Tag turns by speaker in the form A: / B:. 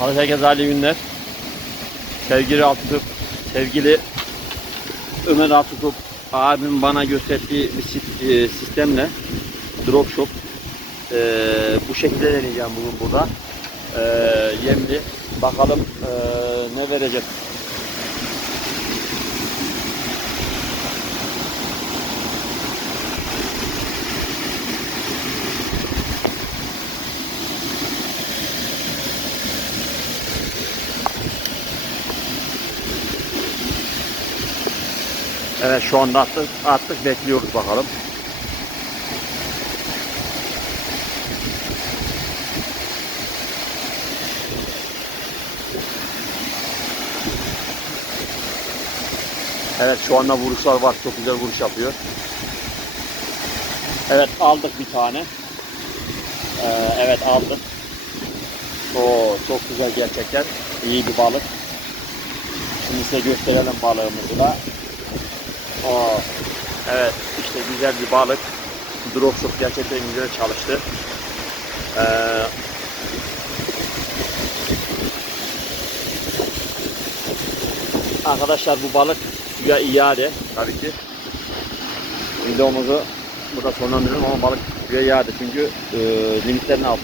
A: Herkese hayırlı günler. Sevgili Altıtop, sevgili Ömer Altıtop abim bana gösterdiği bir e, sistemle drop shop e, bu şekilde deneyeceğim bugün burada. E, yemli. Bakalım e, ne verecek. Evet şu anda attık, attık bekliyoruz bakalım. Evet şu anda vuruşlar var. Çok güzel vuruş yapıyor. Evet aldık bir tane. Ee, evet aldık. Oo çok güzel gerçekten. İyi bir balık. Şimdi size gösterelim balığımızı da. Evet işte güzel bir balık. Drop shot gerçekten güzel çalıştı. Ee, arkadaşlar bu balık suya iade tabii ki. Videomuzu burada sonlandırıyorum ama balık suya iade çünkü e, limitlerin altında.